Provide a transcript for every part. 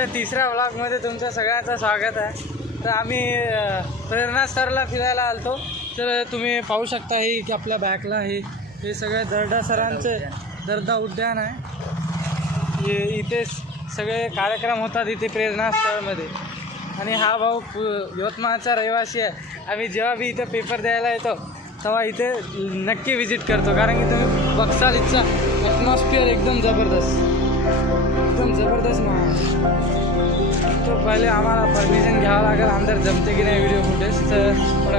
आमच्या तिसऱ्या व्लॉगमध्ये तुमचं सगळ्यांचं स्वागत आहे. तर आम्ही प्रेरणास्थळला फिरायला आलतो. तर तुम्ही पाहू शकता हे की आपल्या बॅकला हे सगळे दर्डा सरांचे दर्डा उद्यान आहे. हे इथे सगळे कार्यक्रम होतात इथे प्रेरणास्थळमध्ये. आणि हा भाऊ यवतमाळचा रहिवासी आहे. आम्ही जेव्हा बी इथे पेपर द्यायला येतो तेव्हा इथे नक्की विजिट करतो, कारण की तुम्ही बघसाल इथचा ॲटमॉस्फिअर एकदम जबरदस्त तो पहिले आम्हाला परमिशन घ्यावं लागेल अंदर जमते की नाही व्हिडिओ फुटेज. तर थोडा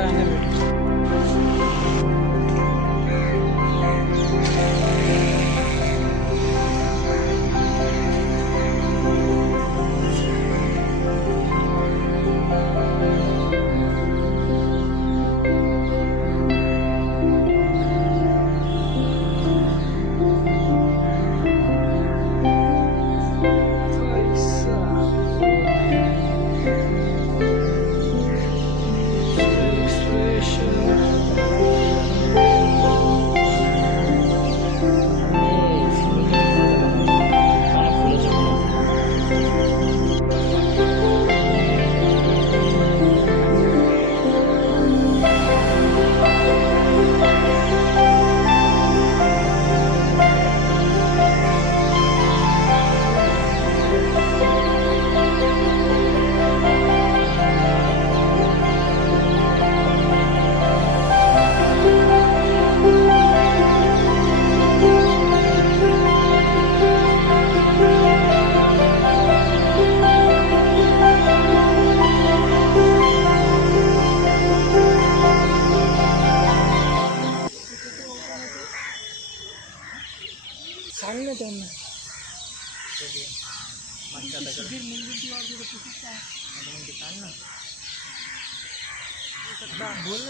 सांग ना त्यांना.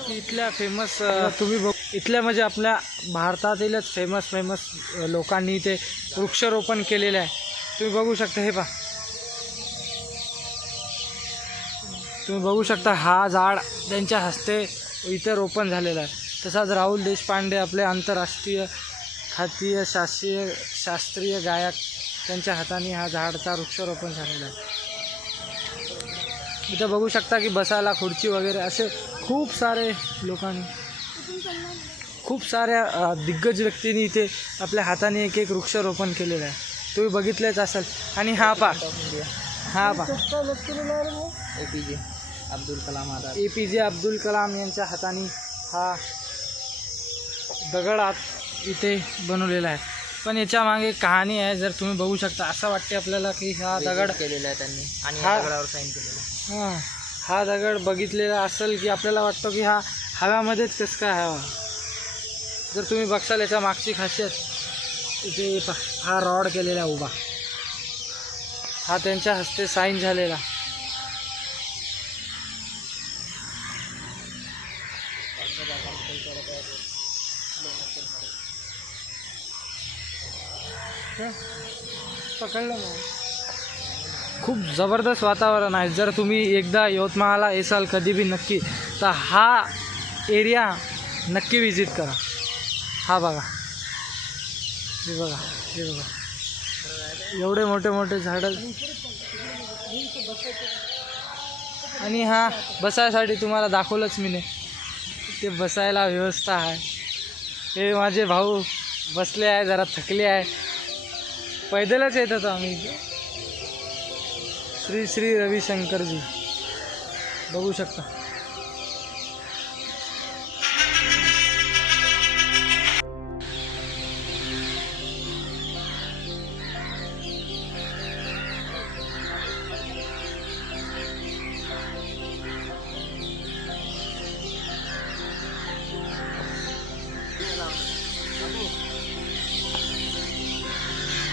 इथल्या फेमस तुम्ही बघ इथल्या म्हणजे आपल्या भारतातीलच फेमस लोकांनी इथे वृक्षारोपण केलेलं आहे. तुम्ही बघू शकता. हे पहा, तुम्ही बघू शकता हा झाड त्यांच्या हस्ते इथे रोपण झालेलं आहे. तसाच राहुल देशपांडे आपले आंतरराष्ट्रीय खातीय शास्त्रीय गायक त्यांच्या हाताने हा झाडचा वृक्षारोपण झालेला आहे. इथं बघू शकता की बसायला खुर्ची वगैरे असे खूप सारे लोकांनी खूप साऱ्या दिग्गज व्यक्तींनी इथे आपल्या हाताने एक वृक्षारोपण केलेलं आहे. तुम्ही बघितलेच असाल. आणि हा पा APJ अब्दुल कलाम यांच्या हाताने हा दगड इथे बनवलेला आहे. पण याच्या मागे कहाणी आहे. जर तुम्ही बघू शकता असं वाटते आपल्याला की हा दगड केलेला आहे त्यांनी आणि दगडावर साईन केलेलं आहे. हा दगड बघितलेला असेल की आपल्याला वाटतं की हा हव्यामध्येच कसं काय हवा. जर तुम्ही बघसाल याच्या मागची खासियत इथे हा रॉड केलेला उभा, हा त्यांच्या हस्ते साईन झालेला. पकडलं ना. खूप जबरदस्त वातावरण आहे. जर तुम्ही एकदा यवतमाळला येसाल कधी बी नक्की, तर हा एरिया नक्की विजिट करा. हा बघा, हे बघा एवढे मोठे झाडं. आणि हा बसायसाठी तुम्हाला दाखवलंच मी नाही, ते बसायला व्यवस्था आहे. हे माझे भाऊ बसले आहे, जरा थकले आहे. पैदलच येत होतो आम्ही. श्री रविशंकरजी बघू शकता.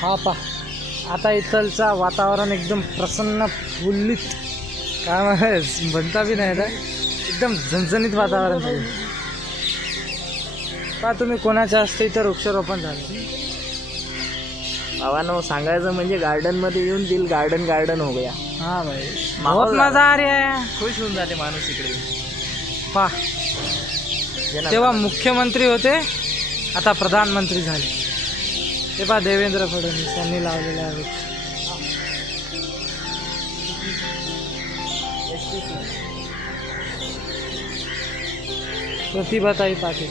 हा पा आता इथलचा वातावरण एकदम प्रसन्न फुल्लित काय म्हणता बी नाही, एकदम झणझणीत वातावरण झालं. पा तुम्ही कोणाच्या हस्ते इथं वृक्षारोपण झालं. आव्हानं सांगायचं म्हणजे गार्डनमध्ये येऊन दिल गार्डन हो गया. हाँ भाई बहुत मजा आ रहा है. खुश होऊन जाते माणूस इकडे. पा तेव्हा मुख्यमंत्री होते, आता प्रधानमंत्री झाले. ते पा देवेंद्र फडणवीस यांनी लावलेले आहे. प्रतिभाताई पाटील.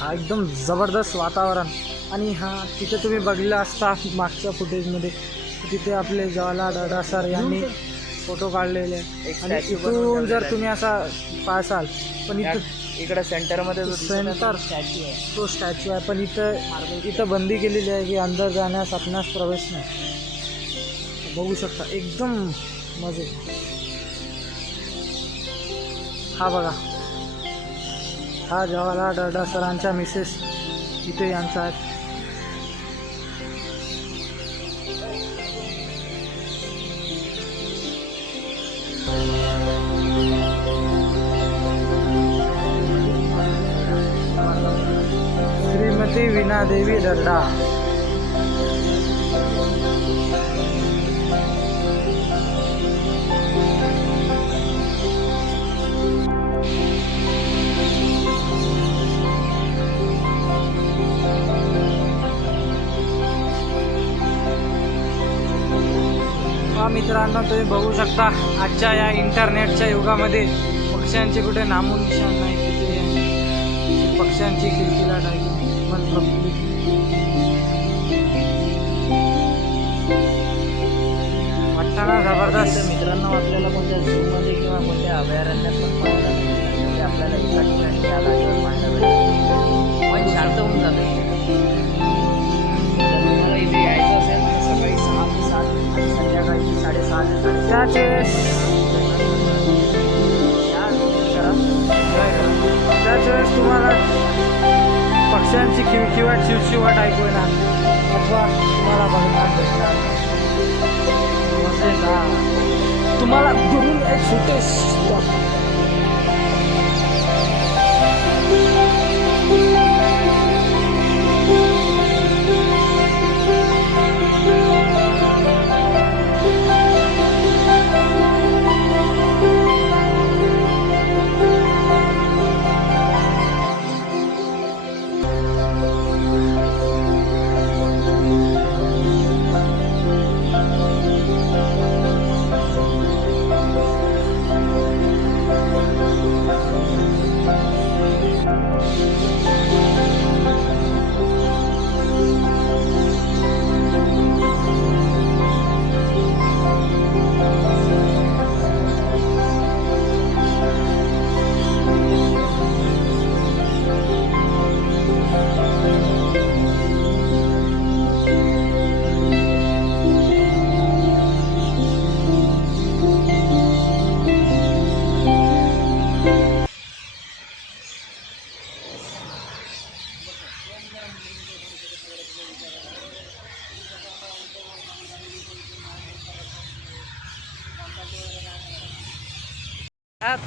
हा एकदम जबरदस्त वातावरण. आणि हा तिथे तुम्ही बघितलं असता मागच्या फुटेजमध्ये, तिथे आपले जवाहरलाल दादा सर यांनी फोटो काढलेले आहे. आणि इथून जर तुम्ही असा पाहसाल, पण इकडं सेंटरमध्ये सेंटर स्टॅच्यू आहे, तो स्टॅच्यू आहे. पण इथं बंदी केलेली आहे की अंदर जाण्यास आपणास प्रवेश नाही. बघू शकता एकदम मजे. हा बघा, हा जवाहरलाल दादा सरांच्या मिसेस इथे यांचा आहे. श्रीमती वीणादेवी दर्डा. मित्रांनो, तुम्ही बघू शकता आजच्या या इंटरनेटच्या युगामध्ये पक्ष्यांचे कुठे नामोनिशाण नाही. तिथे पक्ष्यांची किलकिलाट आहे. वाटताना जबरदस्त. मित्रांनो, आपल्याला कोणत्या झूमध्ये किंवा कोणत्या अभयारण्यात पण पाहायला मिळेल, म्हणजे आपल्याला एका ठिकाणी या जागेवर पाहायला मिळेल, पण शांत होऊन जातं. जर तुम्हाला इथे यायचं असेल तर सकाळी 6 ते 7 आणि संध्याकाळी 6:30 ते 7:30 त्याचे त्याच वेळेस तुम्हाला पक्ष्यांची किवकिवाट चिवचिवाट ऐकू येणार अथवा तुम्हाला बघण्यात भेटणार. तुम्हाला दुरून एक फुटेज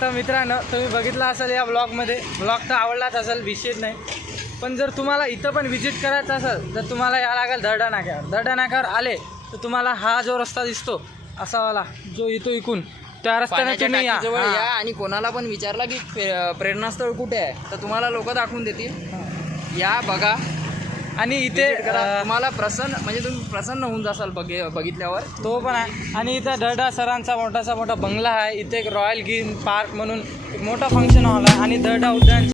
तर मित्रांनो, तुम्ही बघितला असेल या ब्लॉगमध्ये. ब्लॉग तर आवडलाच असेल, विषय नाही. पण जर तुम्हाला इथं पण व्हिजिट करायचं असेल तर तुम्हाला या लागेल दर्डा नाक्यावर. दर्डा नाक्यावर आले तर तुम्हाला हा जो रस्ता दिसतो असावाला, जो इथं इकून त्या रस्त्याने तुम्ही या. आणि कोणाला पण विचारला की प्रेरणास्थळ कुठे आहे तर तुम्हाला लोक दाखवून देतील. या बघा आणि इथे तुम्हाला म्हणजे तुम्ही प्रसन्न होऊन जासाल बघितल्यावर. तो पण आहे. आणि इथं दर्डा सरांचा मोठा बंगला आहे. इथे एक रॉयल ग्रीन पार्क म्हणून एक मोठा फंक्शन हॉल आहे. आणि दर्डा उद्यानचे